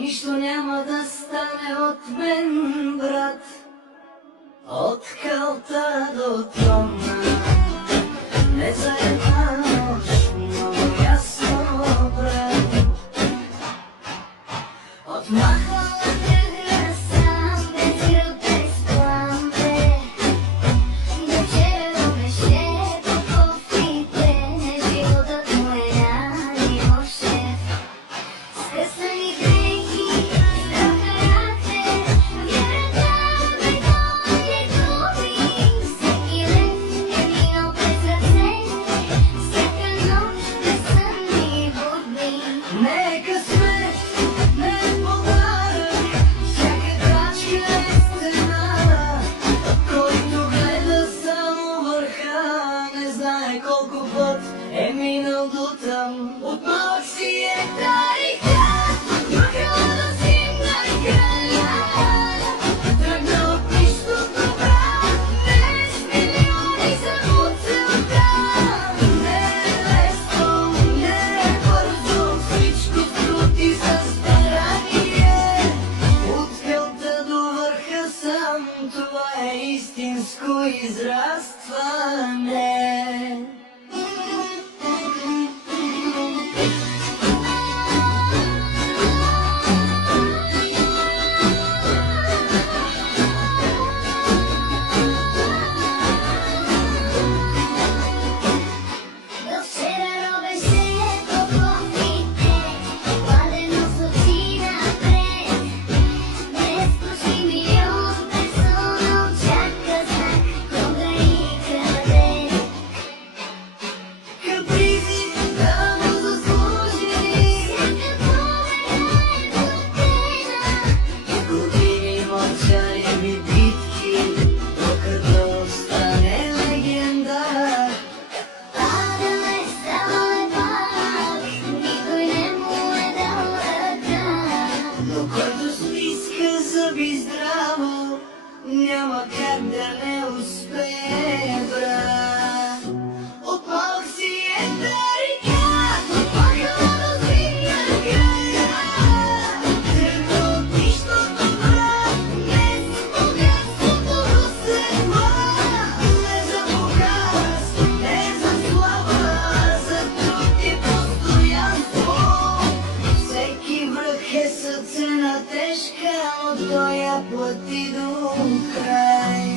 Нищо няма да стане от мен, брат, от калта до трона. Не за една нощ, много ясно, брат, отмахвам тръгна сам, без гръб, без план, бе. Вечера беше по кофите, животът му е ранило шеф. Скъсани дрехи, здрав характер, вярата ме гони губи. Всеки лев е минал през ръце, всяка нощ безсънни будни. Нека сме, не е подарък, всяка крачка е стена. Който гледа само върха, не знае колко път е минал дотъм. От малък си е тарика, махала да зимна края. Тръгна от нищото, брат, днес милиони са от целта. Не е лесно, не е бързо, всичко с труд и с старание. От скалта до върха сам, това е истинско израстване. До вчера робеше по кофите, кладено с очи напред. Днес почти милион персона очаква знак кога и къде. Капризи да му заслужи, всяка победа е платена. Години мълчаливи битки, докато стане легенда. Падаме, ставаме пак, никой не му е дал ръка. Но който стиска зъби здраво, няма как да не успее, брат. От малък си е тарика, отмахала до зимна края. Тръгна от нищото, брат, днес богатството го следва. Не за богатство, не за слава, за труд и постоянство. Всеки връх е с цена тежка, но той я плати до край.